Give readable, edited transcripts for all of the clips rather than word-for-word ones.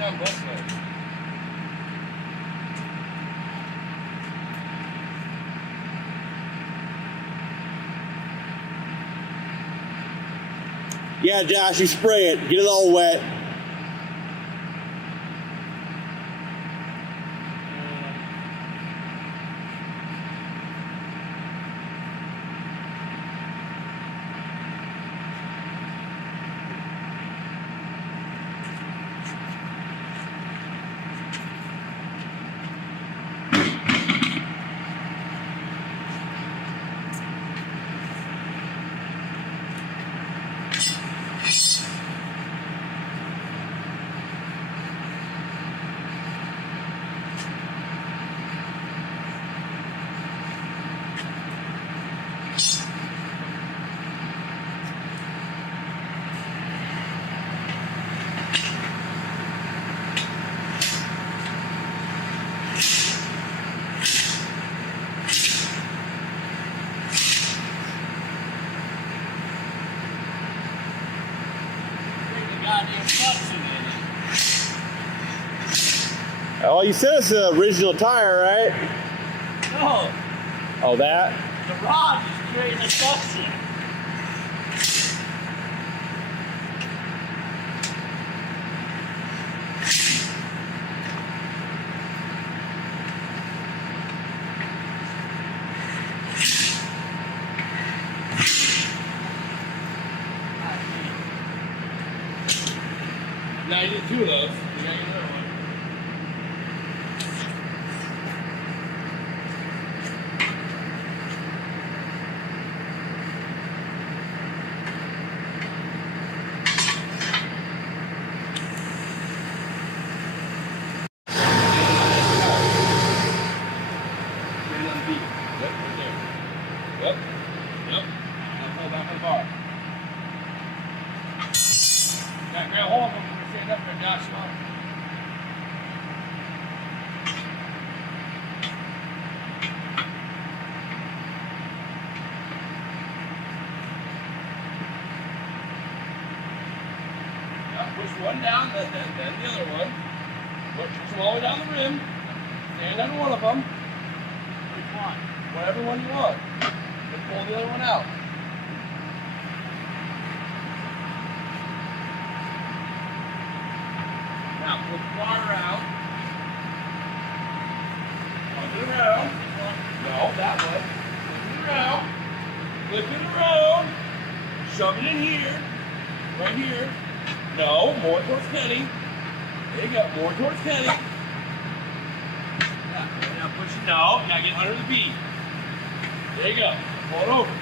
sound less nice. Yeah, Josh, you spray it. Get it all wet. Oh, you said it's the original tire, right? No. Oh, that? The rod is creating a suction. Now you did 2 of those. You got another one. Yep. Now pull back on the bar. Grab a hold of them when we stand up there, Joshua. Now push one down, then the other one. Push them all the way down the rim. Stand on one of them. Which one? Whatever one you want. Then pull the other one out. Now flip the bar around. Flip it around. No, that way. Flip it around. Flip it around. Shove it in here. Right here. No, more towards Kenny. There you go. More towards Kenny. Now push it. No, you gotta get under the bead. There you go. Pull it over.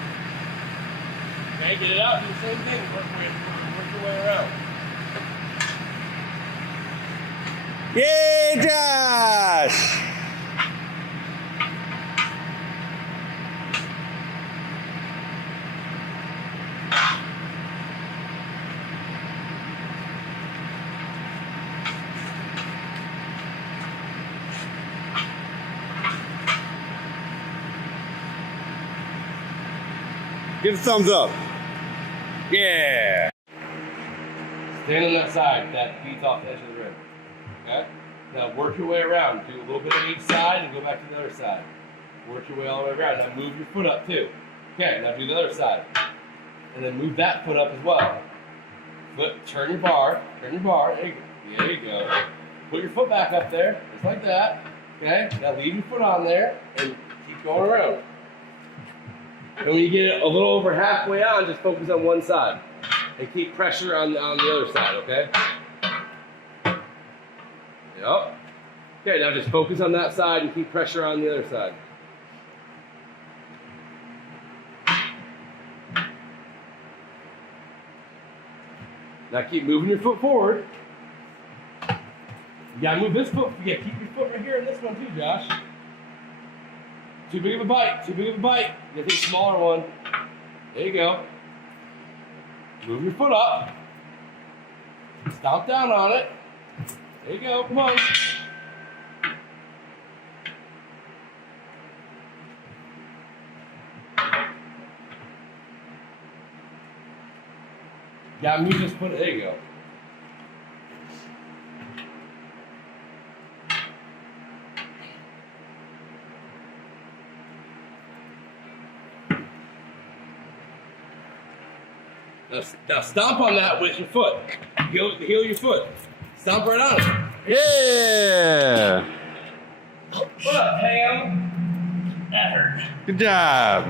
Okay, get it out. Do the same thing. Work your way around. Yay, Josh! Give it a thumbs up. Yeah. Stand on that side. That feeds off the edge of the rim. Okay? Now work your way around. Do a little bit on each side and go back to the other side. Work your way all the way around. Now move your foot up too. Okay, now do the other side. And then move that foot up as well. Turn your bar. There you go. There you go. Put your foot back up there, just like that. Okay? Now leave your foot on there and keep going around. And when you get it a little over halfway on, just focus on one side. And keep pressure on the other side, okay? Yep. Okay, now just focus on that side and keep pressure on the other side. Now keep moving your foot forward. You gotta move this foot. Yeah, keep your foot right here in this one too, Josh. Too big of a bite. Too big of a bite. You gotta take a smaller one. There you go. Move your foot up. Stomp down on it. There you go. Come on. Yeah, move this foot. There you go. Now stomp on that with your foot. Heel your foot. Stomp right on it. Yeah. What up, Pam? That hurt. Good job.